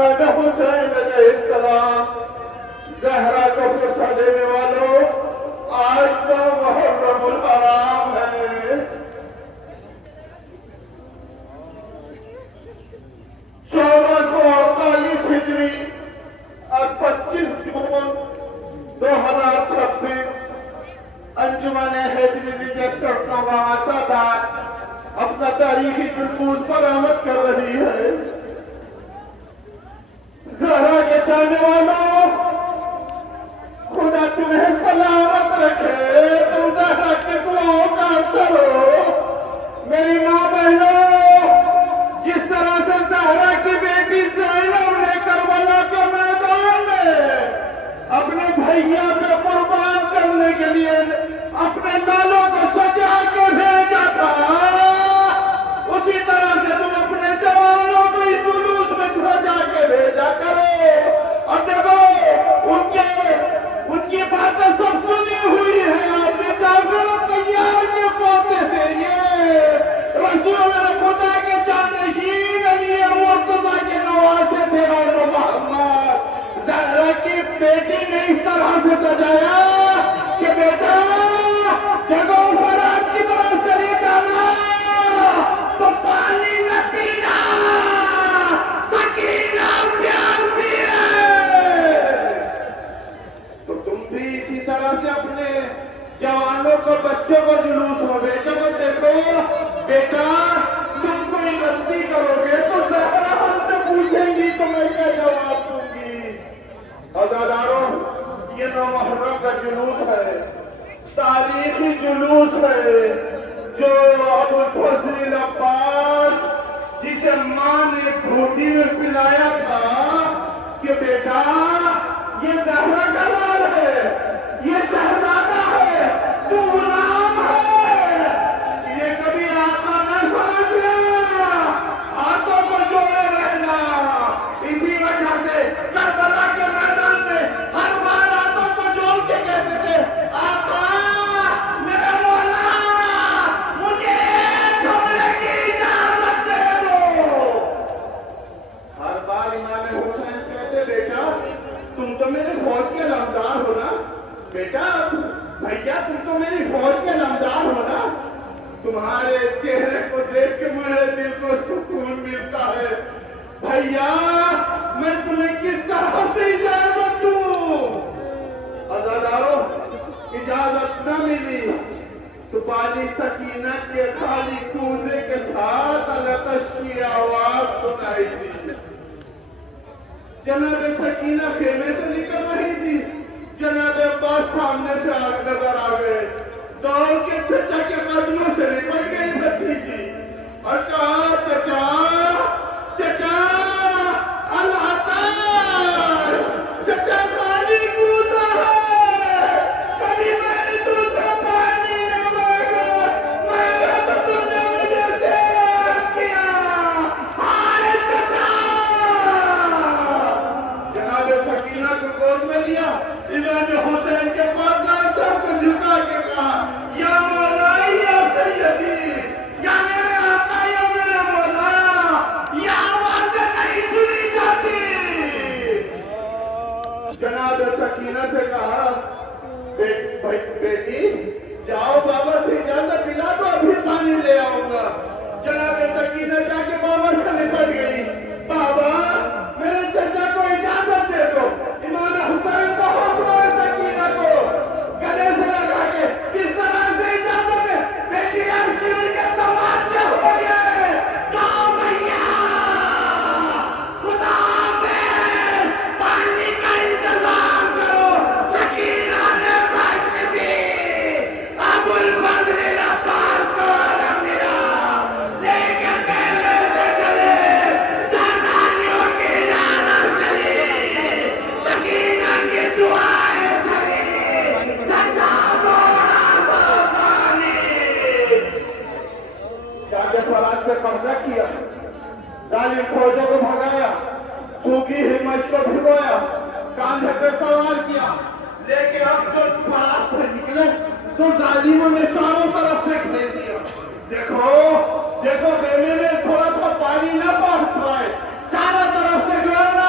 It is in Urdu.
امام حسین علیہ السلام زہرا کو قصہ دینے والوں، آج تو محرم الحرام ہے۔ 1448 ہجری اور 25 جون 2026 انجمن ہجری رجسٹر نوامہ سادات اپنا تاریخی جلوس برآمد کر رہی ہے۔ زہرا کے چاہنے والوں، خدا تمہیں سلامت رکھے، تم زہرا کے دعاؤں کا اثر ہو۔ میری ماں بہنوں، جس طرح سے زہرا کی بیٹی زینب نے کربلا کے میدان میں اپنے بھیا پہ قربان کرنے کے لیے اپنے لالوں کو سجا کے بھیجا تھا، اسی طرح سے تم اپنے جوانوں کو اس جلوس میں سجا کے بھیجا کرو۔ اور دیکھو، ان کی باتیں سب سنی ہوئی ہیں۔ آپ نے جعفر طیار کے پوتے تھے، یہ رسول خدا کے جانشین علی مرتضیٰ کے نواسے تھے۔ اور محمد زہرا کی بیٹی نے اس طرح سے سجایا کہ بیٹا دیکھو، فرات کی طرف چلی جانا تو پانی نہ پینا، سکینہ پیاسی ہے۔ تو تم بھی اسی طرح سے اپنے جوانوں کو، بچوں کو جلوس میں بھیجو۔ دیکھو بیٹا، تم کوئی غلطی کرو گے تو زہرا ہم سے پوچھیں گی تو میں کیا جواب دوں گی؟ عزاداروں، یہ 9 محرم کا جلوس ہے، تاریخی جلوس ہے، جو ابو الفضل عباس جسے ماں نے گھوٹی میں پلایا تھا کہ بیٹا یہ زہرا کا لال ہے، یہ شہزادہ ہے، تو غلام ہے، یہ کبھی آقا نہ سمجھنا، ہاتھوں کو جوڑے رہنا۔ اسی وجہ سے کربلا کے میدان میں ہر بار ہاتھوں کو جوڑ کے کہتے تھے، آقا میرے مولا مجھے جھگڑے کی اجازت دے دو۔ ہر بار امام حسین کہتے، بیٹا تم تو میری فوج کے نامدار ہو نا، بیٹا بھیا تم تو میری فوج کے نامدار ہو نا، تمہارے چہرے کو دیکھ کے میرے دل کو سکون ملتا ہے۔ بھیا میں تمہیں کس طرح سے اجازت دوں؟ عزاداروں، اجازت نہ ملی تو بالی سکینہ کے خالی کوزے کے ساتھ الکش کی آواز سنائی دی۔ جناب سکینہ خیمے سے نکل رہی تھی، جناب عباس سامنے سے نظر آ گئے، دوڑ کے چچا کے قدموں سے لپٹ گئی بھتیجی اور کہا، چچا چچا العطاش، چچا پانی کوزا ہے، کبھی میں نے تم سے پانی نہ مانگا، مانگا تو تم نے مجھے سیراب کیا، ہائے چچا۔ جناب سکینہ کو گود میں لیا، امام حسین کے پاس سب کو جھکا کے کہا، یا مولا یا سیدی، یا میرے آقا یا میرے مولا، یہ آوازیں نہیں سنی جاتی۔ جناب سکینہ سے کہا، بیٹی جاؤ بابا سے اجازت دلا تو ابھی پانی لے آؤں گا۔ جناب سکینہ جا کے بابا سے لپٹ گئی، بابا میرے چچا کو اجازت دے دو۔ امام حسین بہت روئے سکینہ کو گلے سے لگا کے، کس طرح سے اجازت ہے؟ بیٹی اب شیر کے تماشے ہو گئے، جاؤ بھیا خدا پہ پانی کا انتظام کرو۔ سکینہ نے بھاگ دی، ابو الفضل عباس کو عالم گرا لے کے پہلے سے چلے، زنانیوں کی رانت چلی، سکینہ کی دعائیں چلی، سجا دوڑا دو پانی۔ جاگے فرات سے قبضہ کیا، ظالم فوجوں کو بھگایا، سوکھی ہمت کو بھگویا، کاندھے پہ سوار کیا، لیکن اب جو فرات سے نکلے تو ظالموں نے چاروں طرف سے گھیر دیا۔ دیکھو دیکھو خیمے میں تھوڑا سا پانی نہ پہنچ رہا ہے، چاروں طرف سے گھیرنا